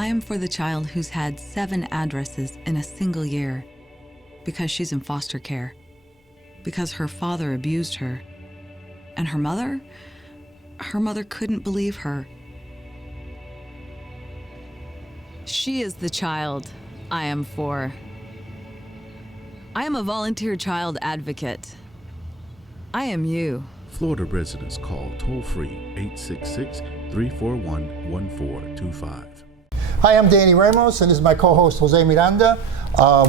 I am for the child who's had 7 addresses in a single year because she's in foster care, because her father abused her, and her mother couldn't believe her. She is the child I am for. I am a volunteer child advocate. I am you. Florida residents call toll-free 866-341-1425. Hi, I'm Danny Ramos, and this is my co-host, Jose Miranda.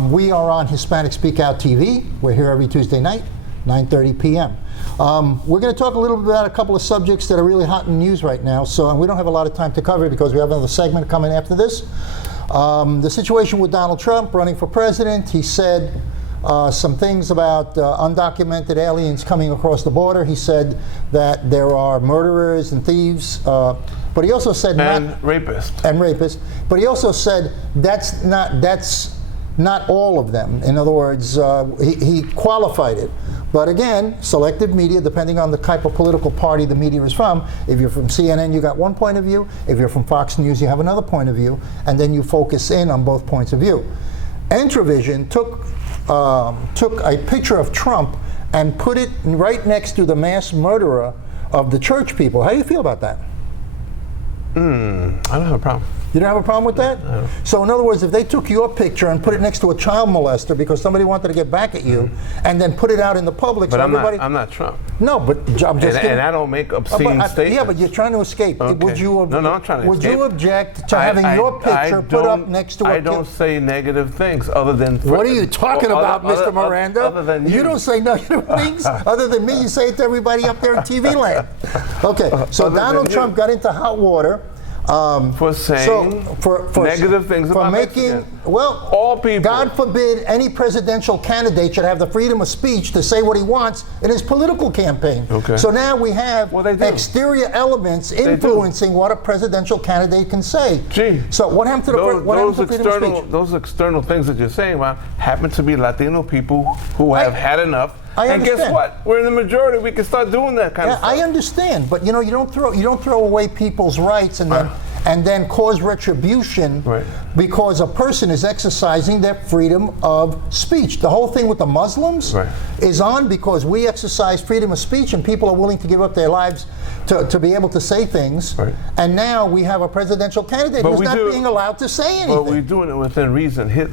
We are on Hispanic Speak Out TV. We're here every Tuesday night, 9:30 p.m. We're going to talk a little bit about a couple of subjects that are really hot in the news right now, and we don't have a lot of time to cover because we have another segment coming after this. The situation with Donald Trump running for president. He said some things about undocumented aliens coming across the border. He said that there are murderers and thieves, but he also said rapists. But he also said that's not all of them. In other words, he qualified it. But again, selective media, depending on the type of political party the media is from. If you're from CNN, you got one point of view. If you're from Fox News, you have another point of view, and then you focus in on both points of view. Entravision took a picture of Trump and put it right next to the mass murderer of the church people. How do you feel about that? I don't have a problem. You don't have a problem with that? No. So in other words, if they took your picture and put it next to a child molester because somebody wanted to get back at you, and then put it out in the public, but so I'm not Trump. No, but I'm just and I don't make obscene statements. Yeah, but you're trying to escape. Okay. Would you? No, I'm trying to would escape. You object to having your picture put up next to? I don't say negative things other than. What are you talking about, Mr. Miranda? Other than you don't say negative things other than me. You say it to everybody up there in TV land. Okay, so Donald Trump got into hot water. For saying for negative things about Mexicans. Well, all people. God forbid any presidential candidate should have the freedom of speech to say what he wants in his political campaign. Okay. So now we have exterior elements influencing what a presidential candidate can say. Gee. So what happened to freedom of speech? Those external things that you're saying about happen to be Latino people who have had enough. And guess what? We're in the majority. We can start doing that kind of stuff. I understand, but you don't throw away people's rights and then cause retribution because a person is exercising their freedom of speech. The whole thing with the Muslims is on because we exercise freedom of speech and people are willing to give up their lives to be able to say things. And now we have a presidential candidate who's not being allowed to say anything. But we're doing it within reason. His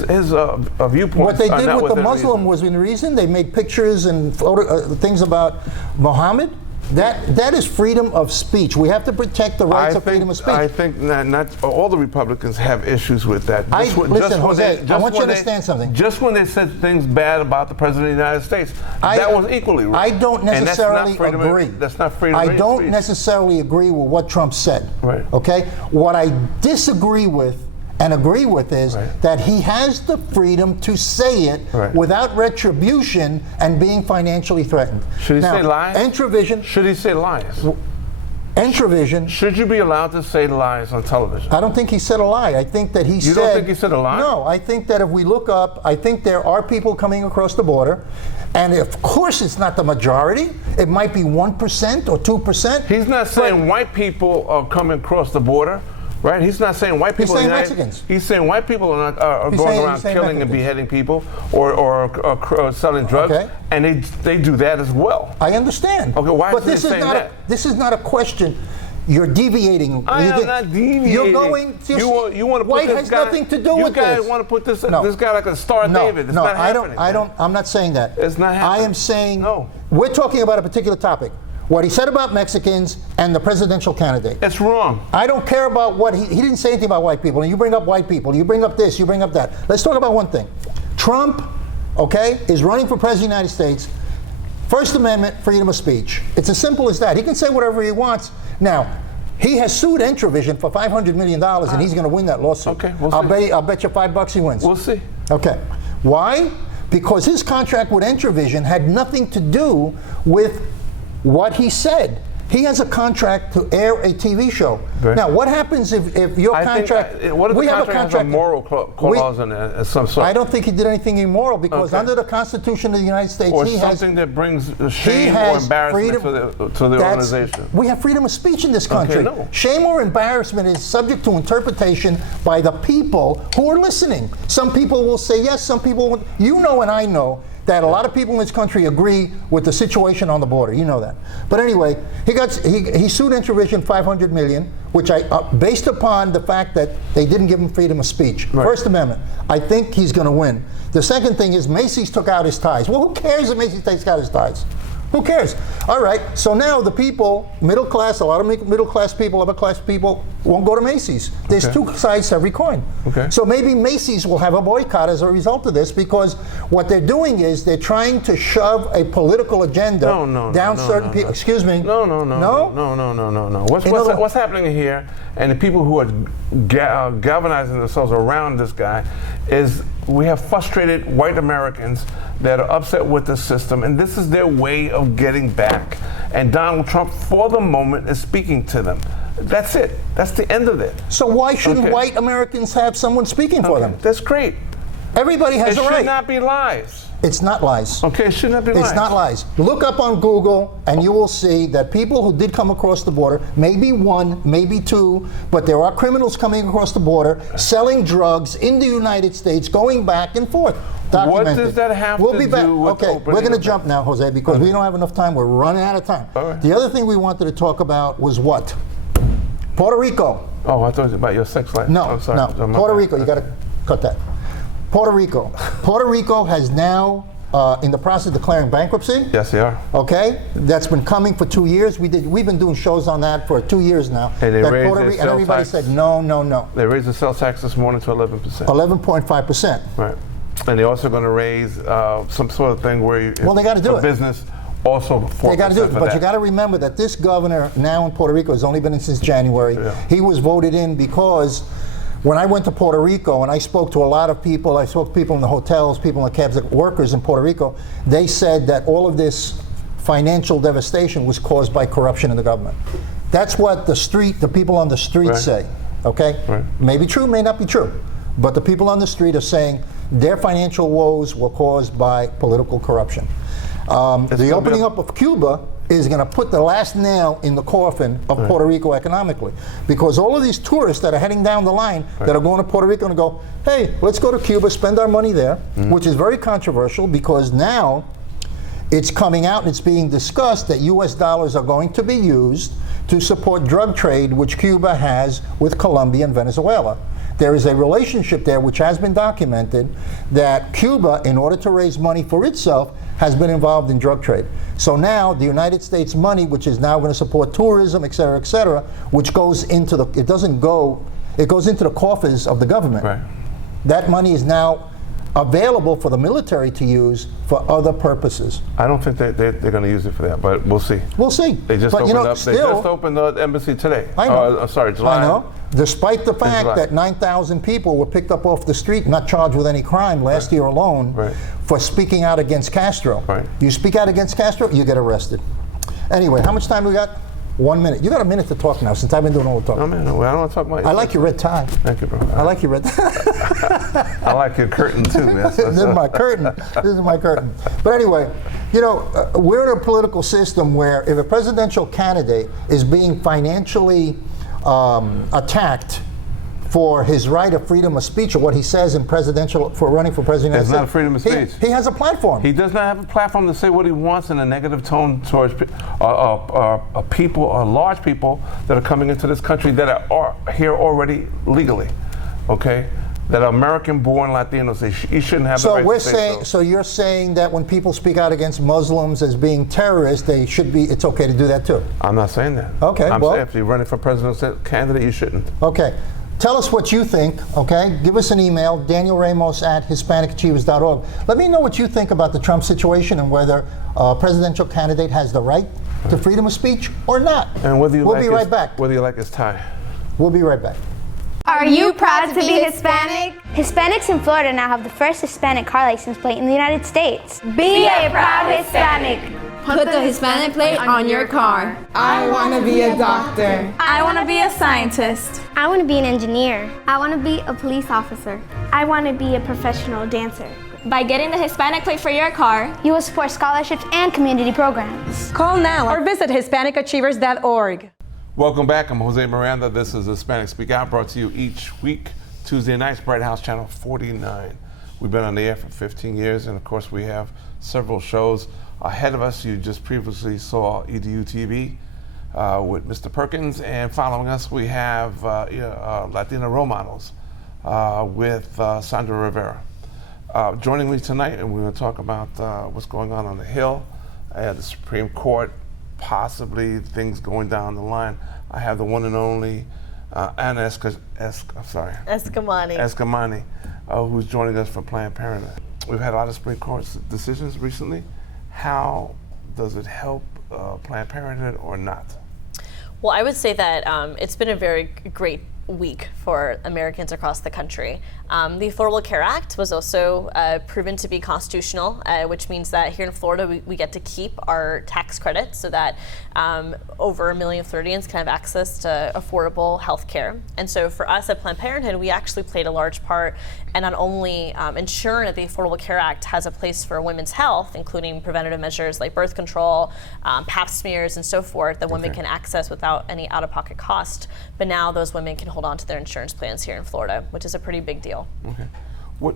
viewpoints. What they did with the Muslim reason. was in reason. They made pictures and things about Muhammad. That is freedom of speech. We have to protect the rights of freedom of speech. I think not all the Republicans have issues with that. Listen, Jose, I want you to understand something. Just when they said things bad about the President of the United States, that was equally right. I don't necessarily agree. That's not freedom of speech. I don't necessarily agree with what Trump said. Right. Okay? What I disagree with and agree with is that he has the freedom to say it without retribution and being financially threatened. Should he say lies? Entravision. Should he say lies? Entravision. Should you be allowed to say lies on television? I don't think he said a lie. I think that he said... You don't think he said a lie? No, I think that if we look up, I think there are people coming across the border, and of course it's not the majority. It might be 1% or 2%. He's not saying white people are coming across the border. Right, he's not saying white people. He's saying Mexicans. He's saying white people are going around killing and beheading people or selling drugs, and they do that as well. I understand. Okay, why but is he saying that? This is not a question. You're deviating. I am not deviating. You're going. You want to put white this has guy, nothing to do with this. You guys want to put this guy like a Star David. It's not happening. I'm not saying that. It's not happening. I am saying we're talking about a particular topic. What he said about Mexicans and the presidential candidate. It's wrong. I don't care about what he didn't say anything about white people. And you bring up white people, you bring up this, you bring up that. Let's talk about one thing. Trump, is running for president of the United States. First Amendment, freedom of speech. It's as simple as that. He can say whatever he wants. Now, he has sued Entravision for $500 million, and he's going to win that lawsuit. Okay, we'll see. I'll bet you $5 he wins. We'll see. Okay. Why? Because his contract with Entravision had nothing to do with what he said. He has a contract to air a TV show. Right. Now, what happens if your contract? What if we the have a contract has a moral clause in it of some sort? I don't think he did anything immoral because under the Constitution of the United States, or he something has, that brings shame or embarrassment to the organization. We have freedom of speech in this country. Okay, no. Shame or embarrassment is subject to interpretation by the people who are listening. Some people will say yes, some people won't. You know and I know that a lot of people in this country agree with the situation on the border. You know that. But anyway, he sued Intravision $500 million, which based upon the fact that they didn't give him freedom of speech. Right. First Amendment. I think he's going to win. The second thing is Macy's took out his ties. Well, who cares if Macy's takes out his ties? Who cares? All right, so now the people, middle class, a lot of middle class people, upper class people, won't go to Macy's. There's two sides to every coin. Okay. So maybe Macy's will have a boycott as a result of this because what they're doing is they're trying to shove a political agenda down certain people. Excuse me. No. What's happening here, and the people who are galvanizing themselves around this guy, is we have frustrated white Americans that are upset with the system, and this is their way of getting back. And Donald Trump, for the moment, is speaking to them. That's it. That's the end of it. So why shouldn't white Americans have someone speaking for them? That's great. Everybody has a right. It should not be lies. It's not lies. Okay, it should not be lies. It's not lies. Look up on Google and you will see that people who did come across the border, maybe one, maybe two, but there are criminals coming across the border, selling drugs in the United States, going back and forth. Documented. What does that have to do with Okay, we're going to jump now, Jose, because we don't have enough time. We're running out of time. Right. The other thing we wanted to talk about was what? Puerto Rico. Oh, I thought it was about your sex life. No, no. Puerto Rico, you got to cut that. Puerto Rico. Puerto Rico has now in the process of declaring bankruptcy. Yes, they are. Okay, that's been coming for 2 years. We've been doing shows on that for 2 years now. And they raised their and everybody said no. They raised the sales tax this morning to 11%. 11.5%. Right, and they're also going to raise some sort of thing where they got to do it. Business also 4%. They got to do it, but you got to remember that this governor now in Puerto Rico has only been in since January. Yeah. He was voted in because when I went to Puerto Rico and I spoke to a lot of people, I spoke to people in the hotels, people in the cabs, workers in Puerto Rico, they said that all of this financial devastation was caused by corruption in the government. That's what the people on the street say, okay? Right. May be true, may not be true, but the people on the street are saying their financial woes were caused by political corruption. The opening up of Cuba is going to put the last nail in the coffin of Puerto Rico economically. Because all of these tourists that are heading down the line that are going to Puerto Rico and go, hey, let's go to Cuba, spend our money there, which is very controversial because now it's coming out and it's being discussed that US dollars are going to be used to support drug trade, which Cuba has with Colombia and Venezuela. There is a relationship there which has been documented that Cuba, in order to raise money for itself, has been involved in drug trade. So now the United States money, which is now going to support tourism, et cetera, which goes into it goes into the coffers of the government. Right. That money is now available for the military to use for other purposes. I don't think they're going to use it for that, but we'll see. We'll see. They just opened the embassy today. I know. July. I know. Despite the fact that 9,000 people were picked up off the street, not charged with any crime last year alone for speaking out against Castro. Right. You speak out against Castro, you get arrested. Anyway, how much time we got? 1 minute. You got a minute to talk now, since I've been doing all the talking. No, man, no, I don't want to talk about it. I like your red tie. Thank you, bro. I like your red tie. I like your curtain, too, man. This is my curtain. This is my curtain. But anyway, we're in a political system where if a presidential candidate is being financially attacked for his right of freedom of speech or what he says in for running for president. It's not a freedom of speech. He has a platform. He does not have a platform to say what he wants in a negative tone towards people, or large people that are coming into this country that are here already legally, okay? That are American-born Latinos. You shouldn't have the right to say so. So you're saying that when people speak out against Muslims as being terrorists, it's okay to do that too? I'm not saying that. Okay, I'm saying if you're running for presidential candidate, you shouldn't. Okay. Tell us what you think, okay? Give us an email, danielramos@hispanicachievers.org. Let me know what you think about the Trump situation and whether a presidential candidate has the right to freedom of speech or not. And whether you we'll be right back. Whether you like his tie. We'll be right back. Are you proud to be Hispanic? Hispanics in Florida now have the first Hispanic car license plate in the United States. Be a proud Hispanic. Put the Hispanic plate on your car. I want to be a doctor. I want to be a scientist. I want to be an engineer. I want to be a police officer. I want to be a professional dancer. By getting the Hispanic plate for your car, you will support scholarships and community programs. Call now or visit HispanicAchievers.org. Welcome back. I'm Jose Miranda. This is Hispanic Speak Out, brought to you each week, Tuesday nights, Bright House Channel 49. We've been on the air for 15 years, and of course we have several shows ahead of us. You just previously saw EDU TV with Mr. Perkins, and following us we have Latina Role Models with Sandra Rivera. Joining me tonight, and we're going to talk about what's going on the Hill, the Supreme Court, possibly things going down the line. I have the one and only Anna Eskamani, who's joining us from Planned Parenthood. We've had a lot of Supreme Court decisions recently. How does it help Planned Parenthood or not? Well, I would say that it's been a very great week for Americans across the country. The Affordable Care Act was also proven to be constitutional, which means that here in Florida we get to keep our tax credits so that over 1 million Floridians can have access to affordable health care. And so for us at Planned Parenthood, we actually played a large part in not only ensuring that the Affordable Care Act has a place for women's health, including preventative measures like birth control, pap smears, and so forth that women can access without any out-of-pocket cost, but now those women can hold on to their insurance plans here in Florida, which is a pretty big deal. Okay. What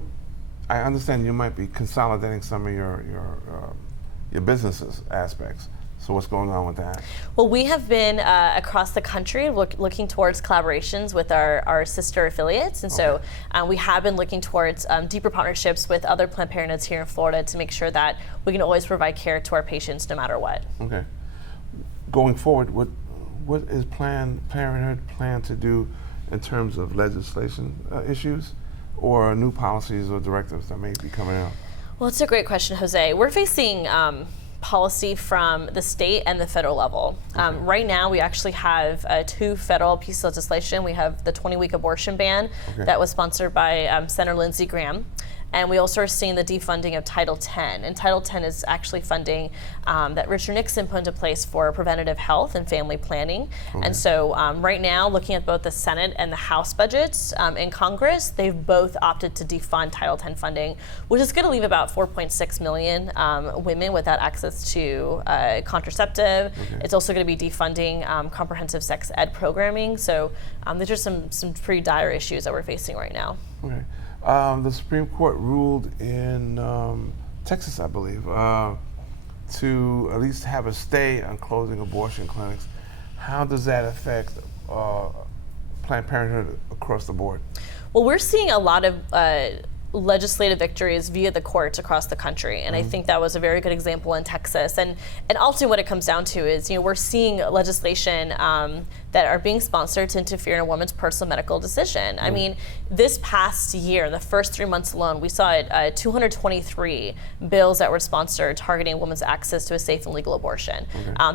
I understand, you might be consolidating some of your businesses aspects. So what's going on with that? Well, we have been across the country looking towards collaborations with our sister affiliates, and so we have been looking towards deeper partnerships with other Planned Parenthoods here in Florida to make sure that we can always provide care to our patients no matter what. Okay. Going forward, what is Planned Parenthood plan to do in terms of legislation issues or new policies or directives that may be coming out? Well, it's a great question, Jose. We're facing policy from the state and the federal level. Right now, we actually have 2 federal pieces of legislation. We have the 20-week abortion ban that was sponsored by Senator Lindsey Graham. And we also are seeing the defunding of Title X. And Title X is actually funding that Richard Nixon put into place for preventative health and family planning. And so right now, looking at both the Senate and the House budgets in Congress, they've both opted to defund Title X funding, which is going to leave about 4.6 million women without access to contraceptive. It's also going to be defunding comprehensive sex ed programming. So these are some pretty dire issues that we're facing right now. Okay. The Supreme Court ruled in Texas, I believe, to at least have a stay on closing abortion clinics. How does that affect Planned Parenthood across the board? Well, we're seeing a lot of legislative victories via the courts across the country, and I think that was a very good example in Texas. And ultimately what it comes down to is, we're seeing legislation that are being sponsored to interfere in a woman's personal medical decision. I mean, this past year, the first 3 months alone, we saw 223 bills that were sponsored targeting women's access to a safe and legal abortion.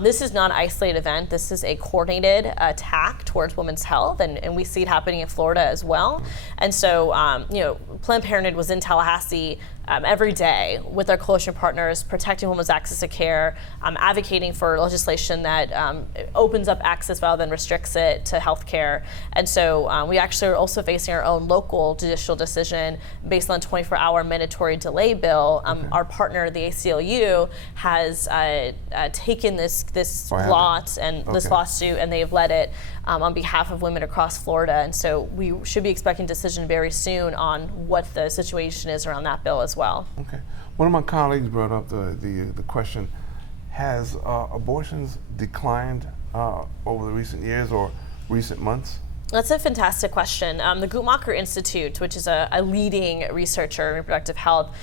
This is not an isolated event. This is a coordinated attack towards women's health, and we see it happening in Florida as well. And so, Planned Parenthood was in Tallahassee every day with our coalition partners, protecting women's access to care, advocating for legislation that opens up access rather than restricts it to health care. And so we actually are also facing our own local judicial decision based on the 24-hour mandatory delay bill. Our partner, the ACLU, has taken this lot and this lawsuit, and they have led it on behalf of women across Florida. And so we should be expecting a decision very soon on what the situation is around that bill as well. Okay. One of my colleagues brought up the question, has abortions declined over the recent years or recent months? That's a fantastic question. The Guttmacher Institute, which is a leading researcher in reproductive health,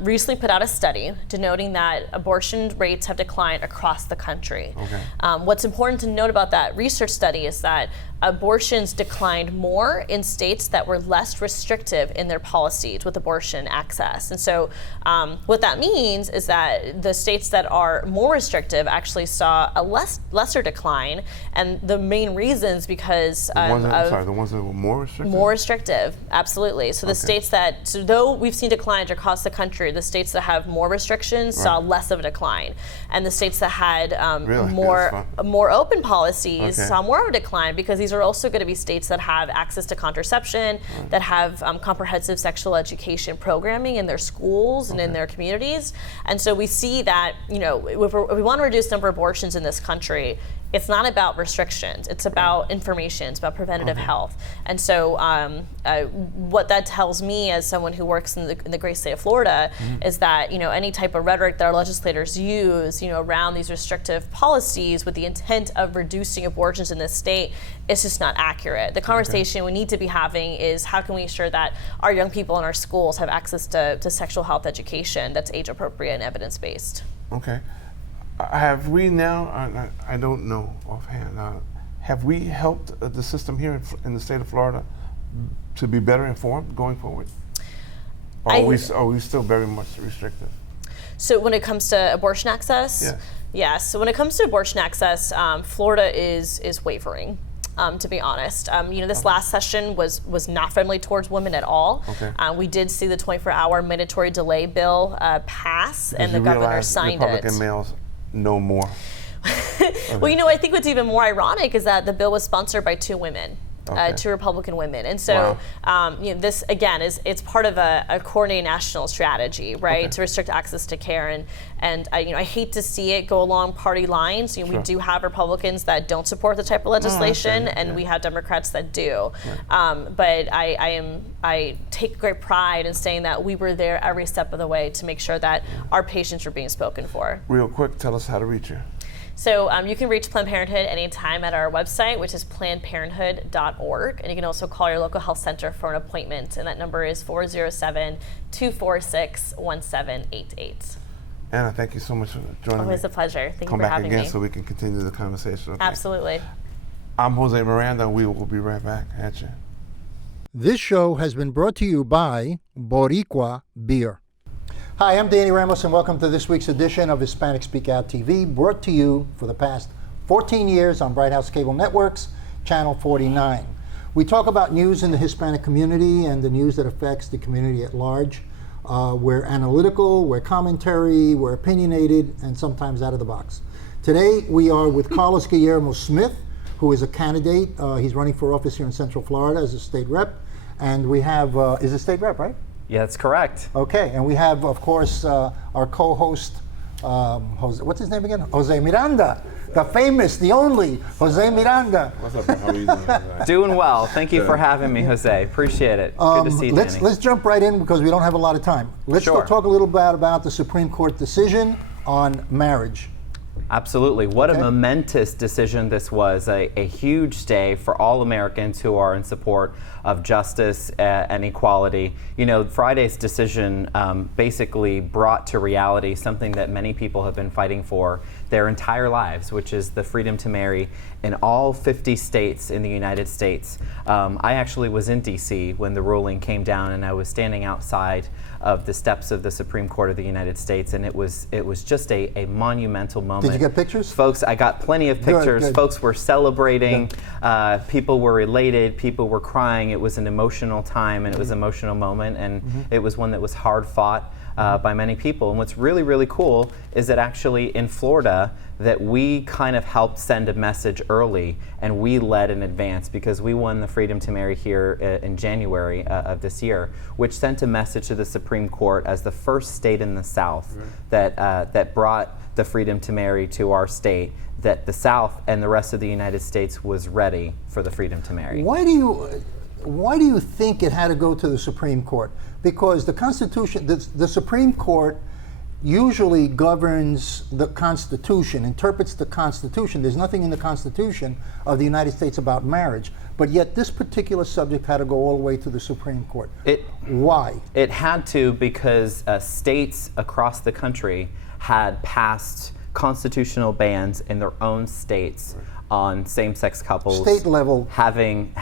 recently put out a study denoting that abortion rates have declined across the country. What's important to note about that research study is that abortions declined more in states that were less restrictive in their policies with abortion access. And so what that means is that the states that are more restrictive actually saw a lesser decline, and the main reasons because the ones the ones that were more restrictive? More restrictive, absolutely. So the states that, so though we've seen declines across the country, the states that have more restrictions saw less of a decline. And the states that had more open policies saw more of a decline, because these are also going to be states that have access to contraception, that have comprehensive sexual education programming in their schools and in their communities. And so we see that, you know, if we want to reduce the number of abortions in this country, it's not about restrictions. It's about information. It's about preventative health. And so what that tells me as someone who works in the great state of Florida is that, you know, any type of rhetoric that our legislators use, you know, around these restrictive policies with the intent of reducing abortions in this state is just not accurate. The conversation we need to be having is, how can we ensure that our young people in our schools have access to sexual health education that's age appropriate and evidence-based? Okay. Have we now, I don't know offhand, have we helped the system here in the state of Florida to be better informed going forward? Or are we still very much restrictive? So when it comes to abortion access? Yes. So when it comes to abortion access, Florida is wavering. To be honest, you know, this last session was not friendly towards women at all. We did see the 24-hour mandatory delay bill pass, and the governor signed Republican males know more. Well, you know, I think what's even more ironic is that the bill was sponsored by two women. Two Republican women, and so you know, this again it's part of a coordinated national strategy, right, to restrict access to care, and you know, I hate to see it go along party lines. You know, we do have Republicans that don't support the type of legislation, and we have Democrats that do. But I take great pride in saying that we were there every step of the way to make sure that our patients were being spoken for. Real quick, tell us how to reach you. So you can reach Planned Parenthood anytime at our website, which is plannedparenthood.org. And you can also call your local health center for an appointment. And that number is 407-246-1788. Anna, thank you so much for joining me. Always a pleasure. Thank you for having me. Come back again so we can continue the conversation. Okay. Absolutely. I'm Jose Miranda, and we will be right back at you. This show has been brought to you by Boricua Beer. Hi, I'm Danny Ramos, and welcome to this week's edition of Hispanic Speak Out TV, brought to you for the past 14 years on Bright House Cable Networks, Channel 49. We talk about news in the Hispanic community and the news that affects the community at large. We're analytical, we're commentary, we're opinionated, and sometimes out of the box. Today, we are with Carlos Guillermo Smith, who is a candidate. He's running for office here in Central Florida as a state rep. And we have, is a state rep, right? Yeah, that's correct. Okay, and we have, of course, our co-host, Jose, what's his name again? Jose Miranda, the famous, the only Jose Miranda. What's up, how are you doing? Doing well. Thank you for having me, Jose. Appreciate it. Good to see you, Danny. Let's jump right in because we don't have a lot of time. Let's talk a little bit about the Supreme Court decision on marriage. Absolutely. What a momentous decision this was. A huge day for all Americans who are in support of justice and equality. You know, Friday's decision basically brought to reality something that many people have been fighting for their entire lives, which is the freedom to marry in all 50 states in the United States. I actually was in D.C. when the ruling came down, and I was standing outside of the steps of the Supreme Court of the United States, and it was just a monumental moment. Did you get pictures? Folks, I got plenty of pictures. Good. Folks were celebrating. People were elated. People were crying. It was an emotional time, and it was an emotional moment, and it was one that was hard fought by many people. And what's really, really cool is that actually in Florida, that we kind of helped send a message early, and we led in advance because we won the freedom to marry here in January of this year, which sent a message to the Supreme Court as the first state in the South that brought the freedom to marry to our state, that the South and the rest of the United States was ready for the freedom to marry. Why do you think it had to go to the Supreme Court? Because the Constitution, the Supreme Court usually governs the Constitution, interprets the Constitution. There's nothing in the Constitution of the United States about marriage, but yet this particular subject had to go all the way to the Supreme Court. Why? It had to because states across the country had passed constitutional bans in their own states on same-sex couples, state level, having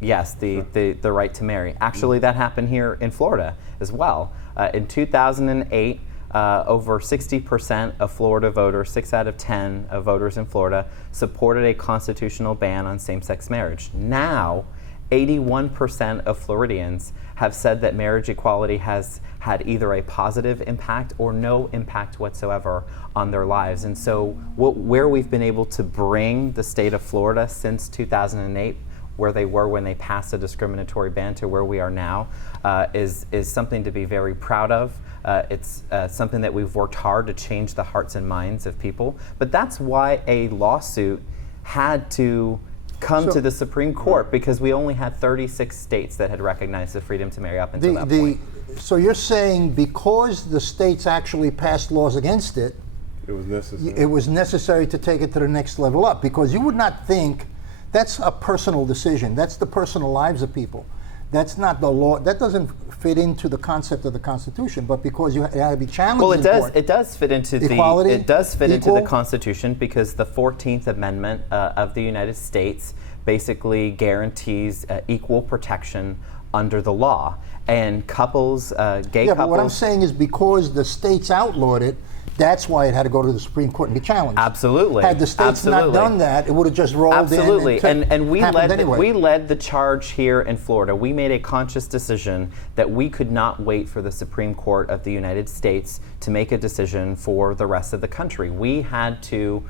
yes the right to marry. Actually, that happened here in Florida as well. In 2008, over 60% of Florida voters, 6 out of 10 of voters in Florida, supported a constitutional ban on same-sex marriage. Now, 81% of Floridians have said that marriage equality has had either a positive impact or no impact whatsoever on their lives. And so where we've been able to bring the state of Florida since 2008, where they were when they passed a discriminatory ban, to where we are now, is something to be very proud of. It's something that we've worked hard to change the hearts and minds of people. But that's why a lawsuit had to come to the Supreme Court, because we only had 36 states that had recognized the freedom to marry up until that point. So you're saying because the states actually passed laws against it, it was necessary. It was necessary to take it to the next level up, because you would not think that's a personal decision. That's the personal lives of people. That's not the law. That doesn't fit into the concept of the Constitution. But because you had to be challenged, well, it does fit into equality, into the Constitution, because the 14th Amendment of the United States basically guarantees equal protection under the law, and couples, gay couples. But what I'm saying is, because the states outlawed it, that's why it had to go to the Supreme Court and be challenged. Absolutely. Had the states not done that, it would have just rolled in. And we led the charge here in Florida. We made a conscious decision that we could not wait for the Supreme Court of the United States to make a decision for the rest of the country. We had to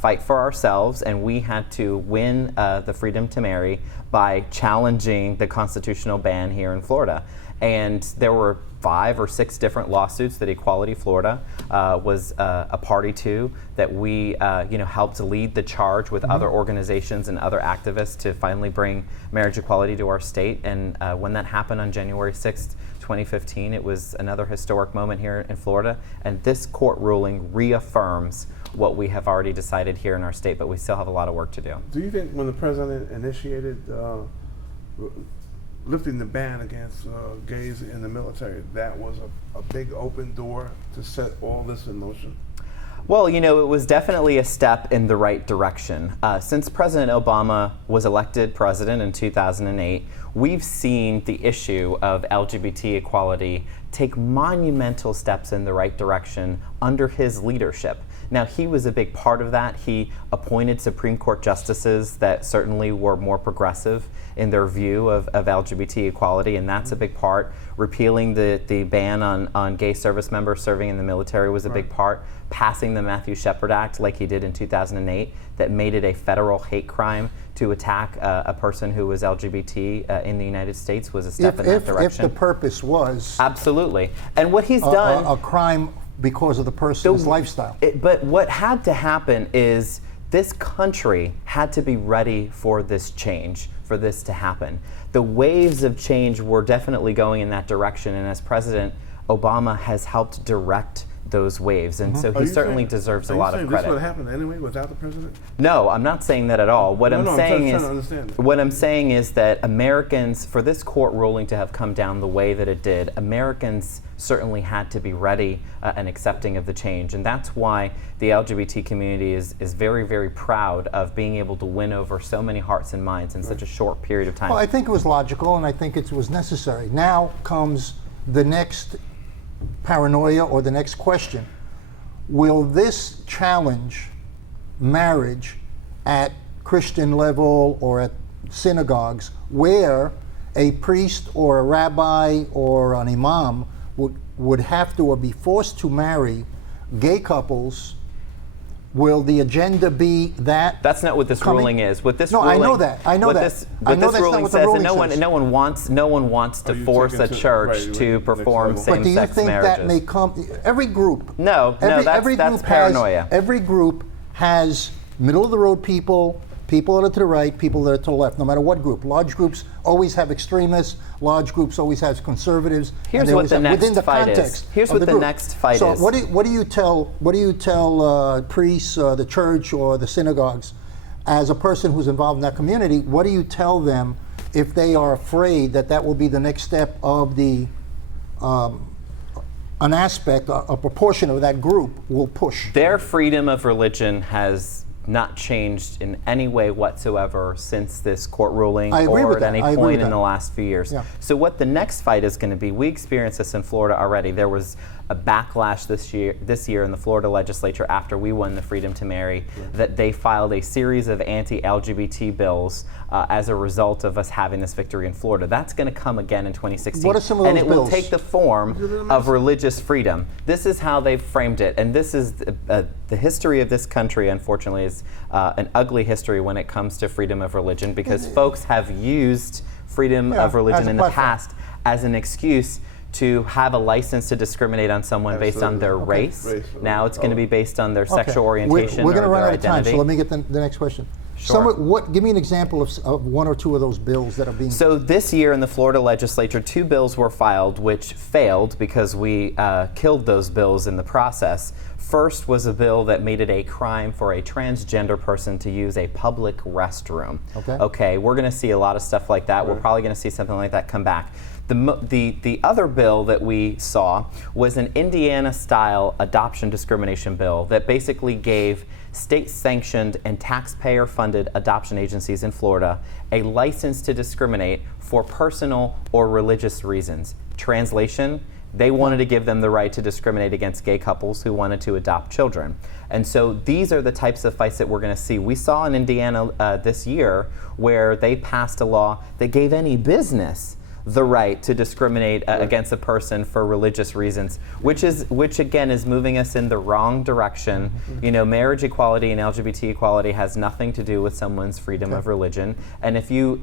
fight for ourselves, and we had to win the freedom to marry by challenging the constitutional ban here in Florida. And there were 5 or 6 different lawsuits that Equality Florida was a party to, that we helped lead the charge with other organizations and other activists to finally bring marriage equality to our state. And when that happened on January 6th, 2015, it was another historic moment here in Florida. And this court ruling reaffirms what we have already decided here in our state, but we still have a lot of work to do. Do you think when the president initiated lifting the ban against gays in the military, that was a big open door to set all this in motion? Well, it was definitely a step in the right direction. Since President Obama was elected president in 2008, we've seen the issue of LGBT equality take monumental steps in the right direction under his leadership. Now, he was a big part of that. He appointed Supreme Court justices that certainly were more progressive in their view of LGBT equality, and that's a big part. Repealing the ban on gay service members serving in the military was a big part. Passing the Matthew Shepard Act, like he did in 2008, that made it a federal hate crime to attack a person who was LGBT in the United States, was a step in that direction. If the purpose was... Absolutely. And what he's done... A crime because of the person's lifestyle. But what had to happen is this country had to be ready for this change, for this to happen. The waves of change were definitely going in that direction, and as President Obama has helped direct those waves, and so he certainly deserves a lot of credit. This would happen anyway without the president? No, I'm not saying that at all. What I'm saying is that Americans, for this court ruling to have come down the way that it did, Americans certainly had to be ready and accepting of the change, and that's why the LGBT community is very, very proud of being able to win over so many hearts and minds in such a short period of time. Well, I think it was logical, and I think it was necessary. Now comes the next paranoia, or the next question. Will this challenge marriage at Christian level or at synagogues, where a priest or a rabbi or an imam would have to or be forced to marry gay couples? Will the agenda be that? That's not what this ruling is. What this ruling, I know that. What this ruling says, and no one wants to force a church to perform same-sex marriages. But do you think that may come? Every group. That's paranoia. Every group has middle-of-the-road people, people that are to the right, people that are to the left, no matter what group. Large groups always have extremists. Large groups always have conservatives. Here's what the next fight is. Here's what the next fight is. So what do you tell priests, the church, or the synagogues, as a person who's involved in that community? What do you tell them if they are afraid that that will be the next step of the an aspect, a proportion of that group will push? Their freedom of religion has not changed in any way whatsoever since this court ruling I agree or with at that. any I agree point with in the that. last few years. Yeah. So what the next fight is going to be, we experienced this in Florida already. There was a backlash this year in the Florida legislature after we won the freedom to marry, that they filed a series of anti-LGBT bills as a result of us having this victory in Florida. That's going to come again in 2016. What are some of those and it bills? will take the form of religious freedom. This is how they've framed it, and this is the history of this country, unfortunately, is an ugly history when it comes to freedom of religion, because folks have used freedom of religion in the past as an excuse to have a license to discriminate on someone based on their race. Now it's going to be based on their sexual orientation We're going to or run their out of time, identity. so let me get the next question. Sure. Give me an example of one or two of those bills that are being... So this year in the Florida legislature, 2 bills were filed which failed because we killed those bills in the process. First was a bill that made it a crime for a transgender person to use a public restroom. Okay, we're going to see a lot of stuff like that. We're probably going to see something like that come back. The other bill that we saw was an Indiana-style adoption discrimination bill that basically gave state-sanctioned and taxpayer-funded adoption agencies in Florida a license to discriminate for personal or religious reasons. Translation, they wanted to give them the right to discriminate against gay couples who wanted to adopt children. And so these are the types of fights that we're going to see. We saw in Indiana this year where they passed a law that gave any business the right to discriminate against a person for religious reasons, which again is moving us in the wrong direction. You know, marriage equality and LGBT equality has nothing to do with someone's freedom of religion. And if you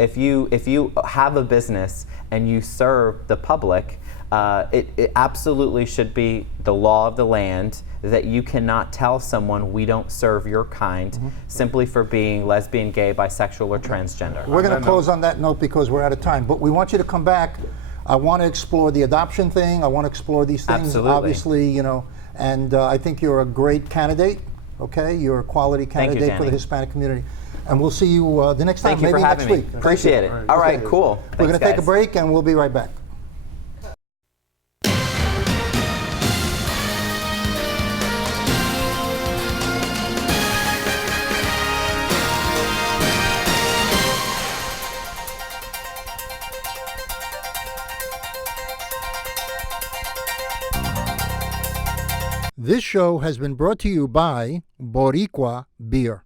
have a business and you serve the public, it absolutely should be the law of the land that you cannot tell someone we don't serve your kind simply for being lesbian, gay, bisexual, or transgender. We're going to close on that note because we're out of time, but we want you to come back. I want to explore the adoption thing. I want to explore these things. Absolutely. Obviously, you know, and I think you're a great candidate, okay? You're a quality candidate for the Hispanic community. And we'll see you the next time, maybe next week. Appreciate it. All right, cool. We're going to take a break and we'll be right back. This show has been brought to you by Boricua Beer.